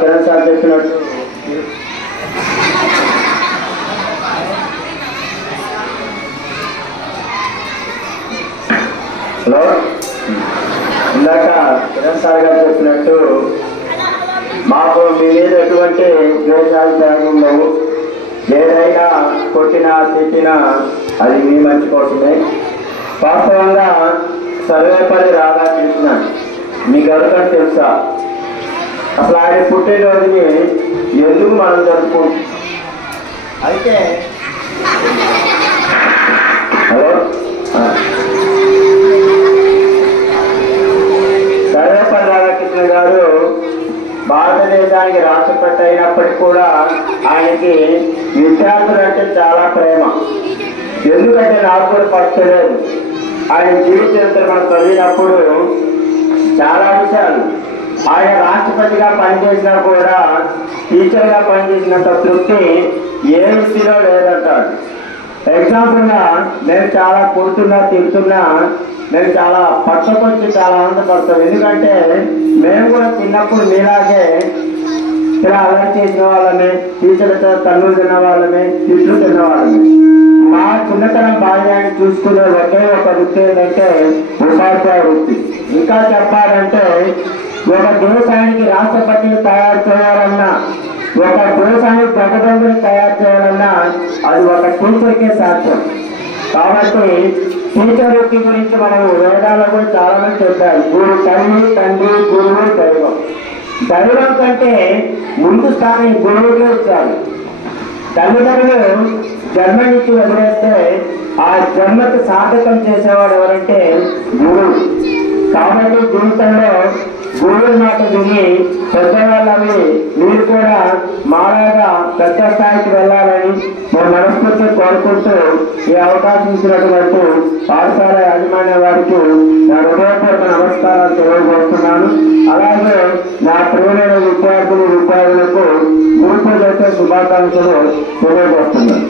Kiran sir చెప్పినట్టు hello ఇందాక Kiran sir గారు చెప్పినట్టు మాకు మీ మీద ఎటువంటి ద్వేషాలు జరగవు. ఏదైనా కొట్టినా తిట్టినా అది మీ మంచి కోసమే. వాస్తవంగా సర్వేపల్లి రాధాకృష్ణ మీకు ఎవరికని తెలుసా? అసలు ఆయన పుట్టినరోజుని ఎందుకు మనం జరుపుకుంటాం? అయితే హలో సర్వేపల్లి రాధాకృష్ణ గారు భారతదేశానికి రాష్ట్రపతి అయినప్పటికీ కూడా ఆయనకి విద్యార్థులు అంటే చాలా ప్రేమ. ఎందుకంటే నాకు కూడా పట్టలేదు. ఆయన జీవిత చరిత్ర మనం చదివినప్పుడు చాలా విషయాలు ఆయన రాష్ట్రపతిగా పనిచేసినా కూడా టీచర్గా పనిచేసినంత తృప్తి ఏ వృత్తిలో లేదంటాడు. ఎగ్జాంపుల్గా నేను చాలా కొడుతున్నా తిడుతున్నా నేను చాలా పట్టుకొచ్చి చాలా ఆనందపడతాం. ఎందుకంటే మేము కూడా చిన్నప్పుడు మీలాగే ఇలా అలర్ట్ చేసిన వాళ్ళమే, టీచర్లతో తన్నులు తిన్న వాళ్ళమే, తిట్లు తిన్నవాళ్ళమే. మా చిన్నతనం బాల్యాన్ని చూసుకునే ఒకే ఒక వృత్తి ఏంటంటే ఉపాధ్యాయ వృత్తి. ఇంకా చెప్పాలంటే ఒక దేశానికి రాష్ట్రపతిని తయారు చేయాలన్నా, ఒక దేశానికి గొప్పదొంగని తయారు చేయాలన్నా అది ఒక టీచర్కే సాధ్యం. కాబట్టి టీచర్ వృత్తి గురించి మనం వేదాల్లో కూడా చాలా మంది చెప్పారు. గురు తల్లి, తండ్రి, గురువు, దైవం. దైవం కంటే ముందు స్థానం గురువుకే ఇచ్చారు. తల్లిదండ్రులు జన్మనిచ్చి వదిలేస్తే ఆ జన్మకు సాధకం చేసేవాడు ఎవరంటే గురువు. కాబట్టి జీవితంలో గురువు మాట విని పెద్దవాళ్ళవి మీరు కూడా మాలాగా పెద్ద స్థాయికి వెళ్ళాలని మా మనస్ఫూర్తి కోరుకుంటూ ఈ అవకాశం ఇచ్చినటువంటి పాఠశాల యాజమాన్య వారికి నా హృదయపూర్వక నమస్కారాలు తెలియజేస్తున్నాను. అలాగే నా ప్రియమైన విద్యార్థులకు గురు పూజ శుభాకాంక్షలు తెలియజేస్తున్నాను.